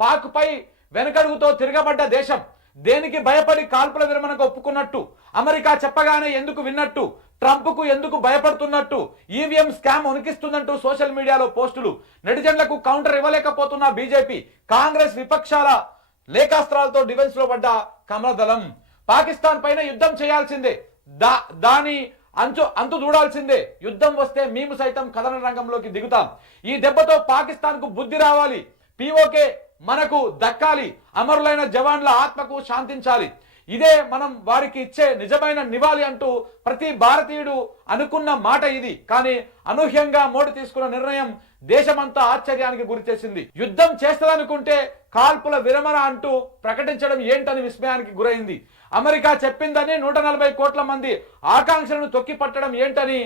పాక్పై వెనకడుగుతో తిరగబడ్డ దేశం, దేనికి భయపడి కాల్పుల విరమణకు ఒప్పుకున్నట్టు, అమెరికా చెప్పగానే ఎందుకు విన్నట్టు, ట్రంప్కు ఎందుకు భయపడుతున్నట్టు, ఈవీఎం స్కామ్ ఉనికిస్తుందంటూ సోషల్ మీడియాలో పోస్టులు, నెటిజన్లకు కౌంటర్ ఇవ్వలేకపోతున్న బీజేపీ, కాంగ్రెస్ విపక్షాల లేఖాస్త్రాలతో డిఫెన్స్ లో పడ్డ కమలదళం. పాకిస్తాన్ పైన యుద్ధం చేయాల్సిందే, దాని అంతు చూడాల్సిందే, యుద్ధం వస్తే మేము సైతం కథన రంగంలోకి దిగుతాం, ఈ దెబ్బతో పాకిస్తాన్ కు బుద్ధి రావాలి, పీఓకే మనకు దక్కాలి, అమరులైన జవాన్ల ఆత్మకు శాంతించాలి, ఇదే మనం వారికి ఇచ్చే నిజమైన నివాళి అంటూ ప్రతి భారతీయుడు అనుకున్న మాట ఇది. కానీ అనూహ్యంగా మోడీ తీసుకున్న నిర్ణయం దేశమంతా ఆశ్చర్యానికి గురి చేసింది. యుద్ధం చేస్తాదనుకుంటే కాల్పుల విరమణ అంటూ ప్రకటించడం ఏంటని విస్మయానికి గురైంది. అమెరికా చెప్పిందని 140 కోట్ల మంది ఆకాంక్షలను తొక్కిపట్టడం ఏంటని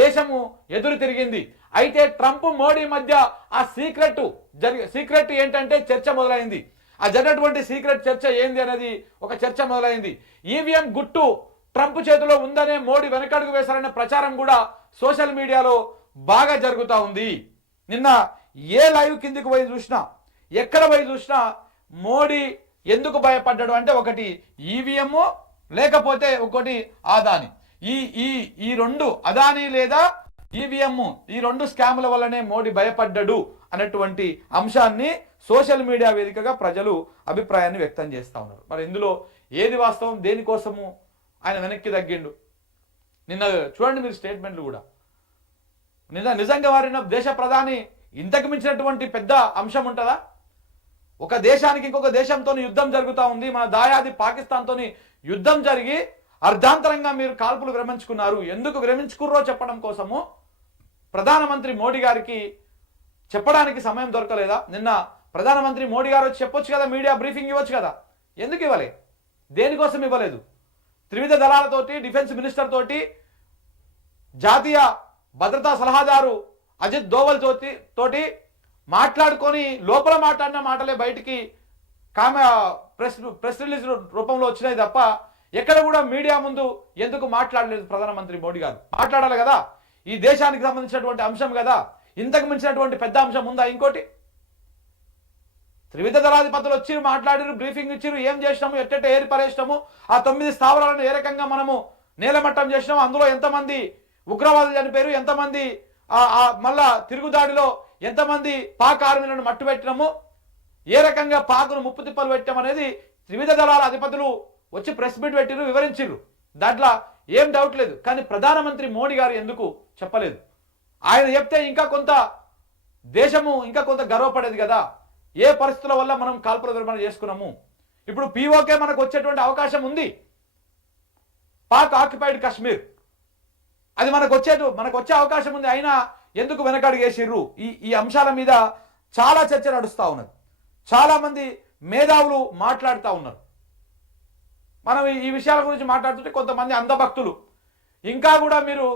దేశము ఎదురు తిరిగింది. అయితే ట్రంప్ మోడీ మధ్య ఆ సీక్రెట్ ఏంటంటే చర్చ మొదలైంది. ఆ జరిగినటువంటి సీక్రెట్ చర్చ ఏంది అనేది ఒక చర్చ మొదలైంది. ఈవీఎం గుట్టు ట్రంప్ చేతిలో ఉందనే మోడీ వెనకడుగు వేశారనే ప్రచారం కూడా సోషల్ మీడియాలో బాగా జరుగుతూ ఉంది. నిన్న ఏ లైవ్ కిందికి పోయి చూసినా, ఎక్కడ పోయి చూసినా మోడీ ఎందుకు భయపడ్డాడు అంటే ఒకటి ఈవీఎం, లేకపోతే ఒకటి అదాని. ఈ రెండు అదాని లేదా ఈవీఎం, ఈ రెండు స్కాముల వల్లనే మోడీ భయపడ్డాడు అనేటువంటి అంశాన్ని సోషల్ మీడియా వేదికగా ప్రజలు అభిప్రాయాన్ని వ్యక్తం చేస్తూ ఉన్నారు. మరి ఇందులో ఏది వాస్తవం, దేనికోసము ఆయన వెనక్కి తగ్గిండు? నిన్న చూడండి మీరు స్టేట్మెంట్లు కూడా, నిజంగా వారిన దేశ ప్రధాని ఇంతకు మించినటువంటి పెద్ద అంశం ఉంటుందా? ఒక దేశానికి ఇంకొక దేశంతో యుద్ధం జరుగుతూ ఉంది, మన దాయాది పాకిస్తాన్తో యుద్ధం జరిగి అర్ధాంతరంగా మీరు కాల్పులు విరమించుకున్నారు, ఎందుకు విరమించుకుర్రో చెప్పడం కోసము ప్రధానమంత్రి మోడీ గారికి చెప్పడానికి సమయం దొరకలేదా? నిన్న ప్రధానమంత్రి మోడీ గారు వచ్చి చెప్పొచ్చు కదా, మీడియా బ్రీఫింగ్ ఇవ్వచ్చు కదా, ఎందుకు ఇవ్వలే? దేనికోసం ఇవ్వలేదు? త్రివిధ దళాలతోటి, డిఫెన్స్ మినిస్టర్ తోటి, జాతీయ భద్రతా సలహాదారు అజిత్ దోవల్ తోటి మాట్లాడుకొని లోపల మాట్లాడిన మాటలే బయటికి ప్రెస్ రిలీజ్ రూపంలో వచ్చినాయి తప్ప ఎక్కడ కూడా మీడియా ముందు ఎందుకు మాట్లాడలేదు ప్రధానమంత్రి మోడీ గారు? మాట్లాడాలి కదా, ఈ దేశానికి సంబంధించినటువంటి అంశం కదా, ఇంతకు మించినటువంటి పెద్ద అంశం ఉందా ఇంకోటి? త్రివిధ దళాధిపతులు వచ్చి మాట్లాడారు, బ్రీఫింగ్ ఇచ్చారు, ఏం చేసినాము, ఎట్టెట్ట ఏర్పరేసినాము, ఆ 9 స్థావరాలను ఏ రకంగా మనము నేలమట్టం చేసినాము, అందులో ఎంతమంది ఉగ్రవాదులు చనిపోయారు, ఎంతమంది మళ్ళా తిరుగుదాడిలో ఎంతమంది పాక్ ఆర్మీలను మట్టుపెట్టినాము, ఏ రకంగా పాకును ముప్పు తిప్పలు పెట్టాం అనేది త్రివిధ దళాల అధిపతులు వచ్చి ప్రెస్ మీట్ పెట్టిరు, వివరించారు. దాంట్లో ఏం డౌట్ లేదు. కానీ ప్రధానమంత్రి మోడీ గారు ఎందుకు చెప్పలేదు? ఆయన చెప్తే ఇంకా కొంత దేశము ఇంకా కొంత గర్వపడేది కదా. ఏ పరిస్థితుల వల్ల మనం కాల్పుల విరమణ చేసుకున్నాము, ఇప్పుడు పీఓకే మనకు వచ్చేటువంటి అవకాశం ఉంది, పాక్ ఆక్యుపైడ్ కాశ్మీర్ అది మనకు వచ్చే అవకాశం ఉంది, అయినా ఎందుకు వెనకడుగేసిర్రు? ఈ అంశాల మీద చాలా చర్చ నడుస్తూ ఉన్నది, చాలా మంది మేధావులు మాట్లాడుతూ ఉన్నారు. మనం ఈ విషయాల గురించి మాట్లాడుతుంటే కొంతమంది అంధభక్తులు ఇంకా కూడా మీరు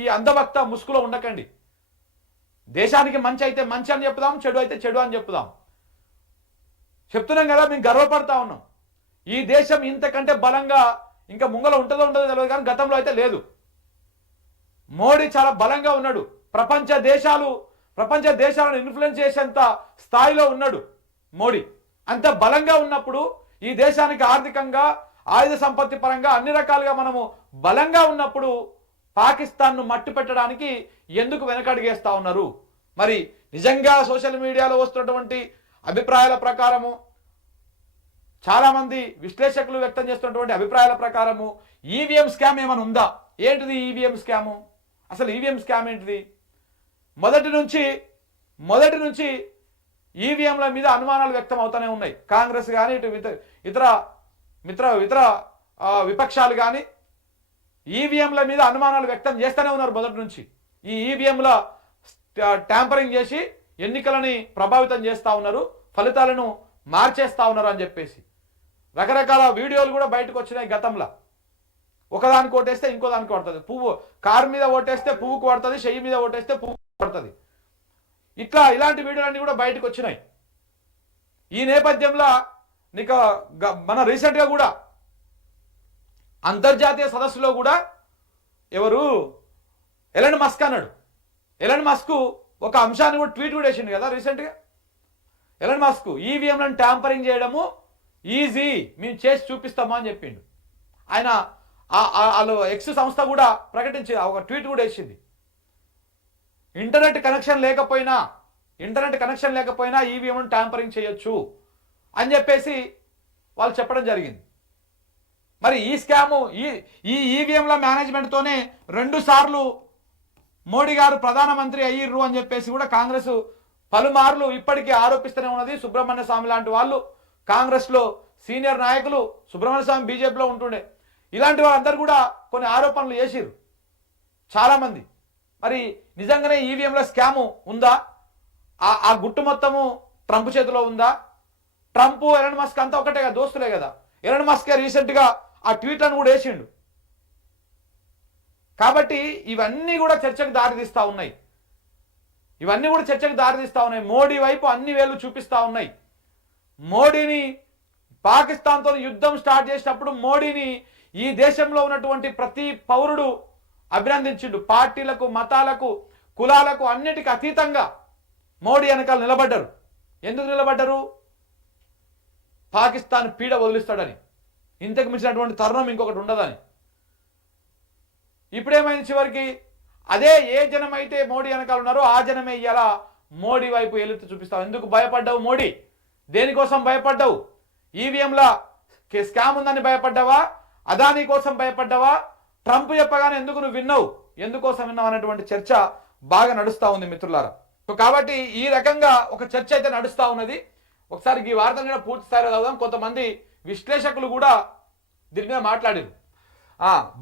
ఈ అంధభక్త ముసుగులో ఉండకండి. దేశానికి మంచి అయితే మంచి అని చెప్పుదాం, చెడు అయితే చెడు అని చెప్పుదాం. చెప్తున్నాం కదా, మేము గర్వపడతా ఉన్నాం. ఈ దేశం ఇంతకంటే బలంగా ఇంకా ముంగల ఉంటుందో ఉండదో తెలియదు, కానీ గతంలో అయితే లేదు. మోడీ చాలా బలంగా ఉన్నాడు, ప్రపంచ దేశాలను ఇన్ఫ్లుయెన్స్ చేసేంత స్థాయిలో ఉన్నాడు మోడీ. అంత బలంగా ఉన్నప్పుడు, ఈ దేశానికి ఆర్థికంగా, ఆయుధ సంపత్తి పరంగా అన్ని రకాలుగా మనము బలంగా ఉన్నప్పుడు పాకిస్తాన్ను మట్టి పెట్టడానికి ఎందుకు వెనకడుగేస్తా ఉన్నారు? మరి నిజంగా సోషల్ మీడియాలో వస్తున్నటువంటి అభిప్రాయాల ప్రకారము, చాలా మంది విశ్లేషకులు వ్యక్తం చేస్తున్నటువంటి అభిప్రాయాల ప్రకారము ఈవీఎం స్కామ్ ఏమైనా ఉందా? ఏంటిది ఈవీఎం స్కాము? అసలు ఈవీఎం స్కామ్ ఏంటిది? మొదటి నుంచి ఈవీఎంల మీద అనుమానాలు వ్యక్తం అవుతూనే ఉన్నాయి. కాంగ్రెస్ కానీ, ఇటు ఇతర విపక్షాలు కానీ ఈవీఎంల మీద అనుమానాలు వ్యక్తం చేస్తూనే ఉన్నారు మొదటి నుంచి. ఈ ఈవీఎంల ట్యాంపరింగ్ చేసి ఎన్నికలని ప్రభావితం చేస్తూ ఉన్నారు, ఫలితాలను మార్చేస్తా ఉన్నారు అని చెప్పేసి రకరకాల వీడియోలు కూడా బయటకు వచ్చినాయి. గతంలో ఒకదానికి ఓటేస్తే ఇంకో దానికి పడుతుంది, పువ్వు కారు మీద ఓటేస్తే పువ్వుకు పడుతుంది, చెయ్యి మీద ఓటేస్తే పువ్వు పడుతుంది, ఇలాంటి వీడియోలన్నీ కూడా బయటకు వచ్చినాయి. ఈ నేపథ్యంలో నీకు మన రీసెంట్గా కూడా అంతర్జాతీయ సదస్సులో కూడా ఎవరు ఎలన్ మస్క్ అన్నాడు. ఎలన్ మస్క్ ఒక అంశాన్ని కూడా ట్వీట్ కూడా వేసిండు కదా రీసెంట్గా. ఎలన్ మస్క్ ఈవీఎంలను ట్యాంపరింగ్ చేయడము ఈజీ, మేము చేసి చూపిస్తాము అని చెప్పిండు. ఆయన వాళ్ళు ఎక్స్ సంస్థ కూడా ప్రకటించి ఒక ట్వీట్ కూడా వేసింది. ఇంటర్నెట్ కనెక్షన్ లేకపోయినా ఈవీఎంలను ట్యాంపరింగ్ చేయొచ్చు అని చెప్పేసి వాళ్ళు చెప్పడం జరిగింది. మరి ఈ స్కాము ఈ ఈవీఎంల మేనేజ్మెంట్తోనే 2 సార్లు మోడీ గారు ప్రధానమంత్రి అయ్యిర్రు అని చెప్పేసి కూడా కాంగ్రెస్ పలుమార్లు ఇప్పటికీ ఆరోపిస్తూనే ఉన్నది. సుబ్రహ్మణ్య స్వామి లాంటి వాళ్ళు కాంగ్రెస్లో సీనియర్ నాయకులు, సుబ్రహ్మణ్య స్వామి బీజేపీలో ఉంటుండే, ఇలాంటి వాళ్ళందరూ కూడా కొన్ని ఆరోపణలు చేసిర్రు చాలామంది. మరి నిజంగానే ఈవీఎంల స్కాము ఉందా? ఆ గుట్టు మొత్తము ట్రంప్ చేతిలో ఉందా? ట్రంప్ ఎలన్ మస్క్ అంతా ఒకటే కదా, దోస్తులే కదా. ఎలన్ మస్క్ రీసెంట్గా ఆ ట్వీట్లను కూడా వేసిండు. కాబట్టి ఇవన్నీ కూడా చర్చకు దారితీస్తూ ఉన్నాయి. మోడీ వైపు అన్ని వేళ్ళు చూపిస్తూ ఉన్నాయి. మోడీని పాకిస్తాన్తో యుద్ధం స్టార్ట్ చేసినప్పుడు మోడీని ఈ దేశంలో ఉన్నటువంటి ప్రతి పౌరుడు అభినందించిండు. పార్టీలకు, మతాలకు, కులాలకు అన్నిటికీ అతీతంగా మోడీ వెనకాల నిలబడ్డారు. ఎందుకు నిలబడ్డారు? పాకిస్తాన్ పీడ వదిలిస్తాడని, ఇంతకు మించినటువంటి తరుణం ఇంకొకటి ఉండదని. ఇప్పుడేమైంది? చివరికి అదే ఏ జనం అయితే మోడీ వెనకాల ఉన్నారో ఆ జనమే ఇవాళ మోడీ వైపు ఎలుతూ చూపిస్తావు. ఎందుకు భయపడ్డావు మోడీ? దేనికోసం భయపడ్డావు? ఈవీఎంల స్కామ్ ఉందని భయపడ్డావా? అదానీ కోసం భయపడ్డావా? ట్రంప్ చెప్పగానే ఎందుకు నువ్వు విన్నావు? ఎందుకోసం విన్నావు అనేటువంటి చర్చ బాగా నడుస్తూ ఉంది మిత్రులారా. కాబట్టి ఈ రకంగా ఒక చర్చ అయితే నడుస్తూ ఉన్నది. ఒకసారి ఈ వార్తను కూడా పూర్తి స్థాయిలో చదువుదాం. కొంతమంది విశ్లేషకులు కూడా దీని మీద మాట్లాడారు.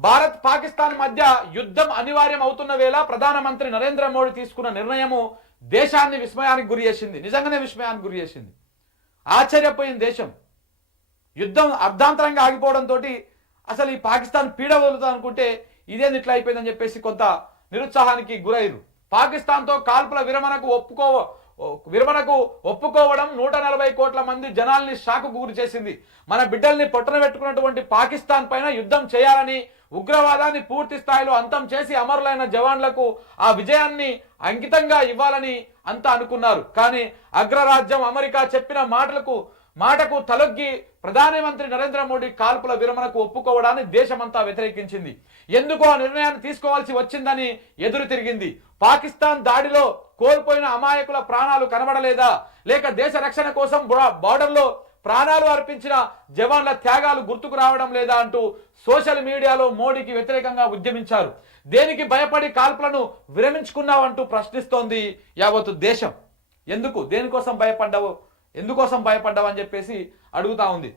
భారత్ పాకిస్తాన్ మధ్య యుద్ధం అనివార్యం అవుతున్న వేళ ప్రధానమంత్రి నరేంద్ర మోడీ తీసుకున్న నిర్ణయము దేశాన్ని విస్మయానికి గురి చేసింది. నిజంగానే విస్మయానికి గురి చేసింది. ఆశ్చర్యపోయింది దేశం. యుద్ధం అర్ధాంతరంగా ఆగిపోవడంతో అసలు ఈ పాకిస్తాన్ పీడ వదులుతా అనుకుంటే ఇదేంది ఇట్లా అయిపోయిందని చెప్పేసి కొంత నిరుత్సాహానికి గురైరు. పాకిస్తాన్తో కాల్పుల విరమణకు ఒప్పుకోవడం 140 కోట్ల మంది జనాల్ని షాకుకు గురి చేసింది. మన బిడ్డల్ని పొట్టన పెట్టుకున్నటువంటి పాకిస్తాన్ పైన యుద్ధం చేయాలని, ఉగ్రవాదాన్ని పూర్తి స్థాయిలో అంతం చేసి అమరులైన జవాన్లకు ఆ విజయాన్ని అంకితంగా ఇవ్వాలని అంతా అనుకున్నారు. కానీ అగ్రరాజ్యం అమెరికా చెప్పిన మాటకు తలొగ్గి ప్రధానమంత్రి నరేంద్ర మోడీ కాల్పుల విరమణకు ఒప్పుకోవడాన్ని దేశమంతా వ్యతిరేకించింది. ఎందుకు ఆ నిర్ణయాన్ని తీసుకోవాల్సి వచ్చిందని ఎదురు తిరిగింది. పాకిస్తాన్ దాడిలో కోల్పోయిన అమాయకుల ప్రాణాలు కనబడలేదా? లేక దేశ రక్షణ కోసం బార్డర్లో ప్రాణాలు అర్పించిన జవాన్ల త్యాగాలు గుర్తుకు రావడం లేదా అంటూ సోషల్ మీడియాలో మోడీకి వ్యతిరేకంగా ఉద్యమించారు. దేనికి భయపడి కాల్పులను విరమించుకున్నావంటూ ప్రశ్నిస్తోంది యావత్తు దేశం. దేనికోసం భయపడ్డావు, ఎందుకోసం భయపడ్డావు అని చెప్పేసి అడుగుతా ఉంది.